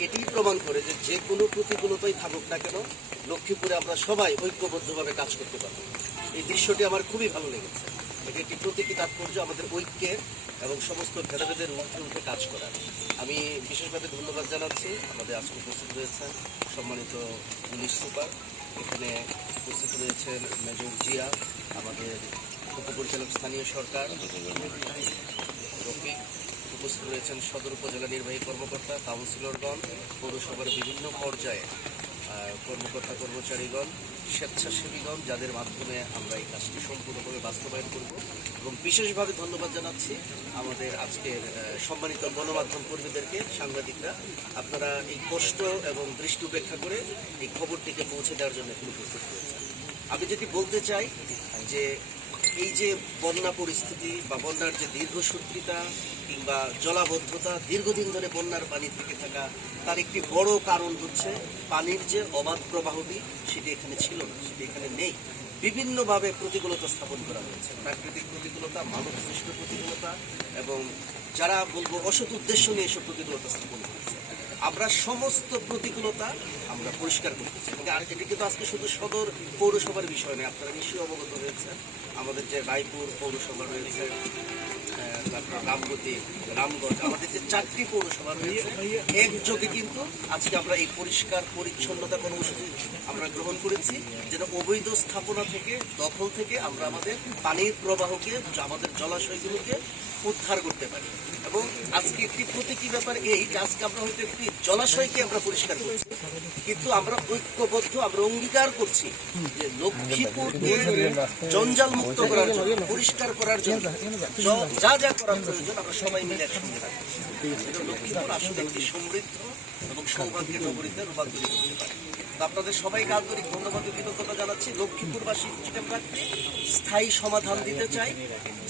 এটি প্রমাণ করে যে যে কোনো প্রতিকূলতাই থাকুক না কেন লক্ষ্মীপুরে আমরা সবাই ঐক্যবদ্ধভাবে কাজ করতে পারব এই দৃশ্যটি আমার খুবই ভালো লেগেছে এটি একটি প্রতীকী তাৎপর্য আমাদের ঐক্যের এবং সমস্ত ভেদাভেদের মধ্যে উঠে কাজ করার আমি বিশেষভাবে ধন্যবাদ জানাচ্ছি আমাদের আজকে উপস্থিত রয়েছেন সম্মানিত পুলিশ সুপার এখানে উপস্থিত রয়েছেন মেজর জিয়া আমাদের উপপরিচালক স্থানীয় সরকার রফিক উপস্থিত রয়েছেন সদর উপজেলা নির্বাহী কর্মকর্তা কাউন্সিলরগণ, পৌরসভার বিভিন্ন পর্যায়ে কর্মকর্তা কর্মচারীগণ, স্বেচ্ছাসেবীগণ, যাদের মাধ্যমে আমরা এই কাজটি সম্পূর্ণভাবে বাস্তবায়ন করব। এবং বিশেষভাবে ধন্যবাদ জানাচ্ছি আমাদের আজকের সম্মানিত গণমাধ্যম কর্মীদেরকে, সাংবাদিকরা। আপনারা এই কষ্ট এবং দৃষ্টি উপেক্ষা করে এই খবরটিকে পৌঁছে দেওয়ার জন্য এখানে উপস্থিত হয়েছেন আমি যদি বলতে চাই যে এই যে বন্যা পরিস্থিতি বা বন্যার যে দীর্ঘসূত্রিতা কিংবা জলাবদ্ধতা দীর্ঘদিন ধরে বন্যার পানি থেকে থাকা, তার একটি বড় কারণ হচ্ছে পানির যে অবাধ প্রবাহটি, সেটি এখানে ছিল না, সেটি এখানে নেই। বিভিন্নভাবে প্রতিকূলতা স্থাপন করা হয়েছে। প্রাকৃতিক প্রতিকূলতা মানব সৃষ্ট প্রতিকূলতা এবং যারা, বলব, অসৎ উদ্দেশ্য নিয়ে এসব প্রতিকূলতা স্থাপন করেছে। আমরা সমস্ত প্রতিকূলতা আমরা পরিষ্কার করতেছি এবং এটি কিন্তু আজকে শুধু সদর পৌরসভার বিষয় নয়, আপনারা নিশ্চয়ই অবগত হয়েছেন। আমাদের যে রায়পুর পৌরসভা রয়েছে আমাদের জলাশয়গুলোকে উদ্ধার করতে পারি। এবং আজকে একটি প্রতীকী ব্যাপার এই যে আজকে আমরা হয়তো একটি জলাশয়কে আমরা পরিষ্কার করছি, কিন্তু আমরা ঐক্যবদ্ধ, আমরা অঙ্গীকার করছি যে লক্ষ্মীপুরকে জঞ্জাল মুক্ত করার জন্য, পরিষ্কার করার জন্য। যা যা সবাই মিলে একসঙ্গে এটা লক্ষ্মীপুর আসলে সমৃদ্ধ এবং সৌভাগ্যের নগরীতে রূপান্তরিত হতে পারে। আপনাদের সবাইকে আন্তরিক ধন্যবাদ কৃতজ্ঞতা জানাচ্ছি। লক্ষ্মীপুরবাসী স্থায়ী সমাধান দিতে চাই,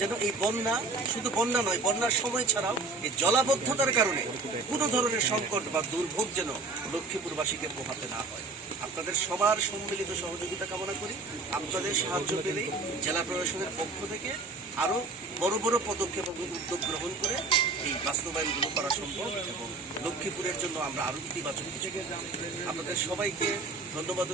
যেন এই বন্যা শুধু বন্যা নয়, বন্যার সময় ছাড়াও এই জলাবদ্ধতার কারণে কোনো ধরনের সংকট বা দুর্ভোগ যেন লক্ষ্মীপুরবাসীকে পোহাতে না হয়। আপনাদের সবার সম্মিলিত সহযোগিতা কামনা করি। আপনাদের সাহায্য পেলেই জেলা প্রশাসনের পক্ষ থেকে আরও বড় বড় পদক্ষেপ এবং উদ্যোগ গ্রহণ করে এই বাস্তবায়নগুলো করা সম্ভব এবং লক্ষ্মীপুরের জন্য আমরা আরও ইতিবাচক। আপনাদের সবাইকে ধন্যবাদ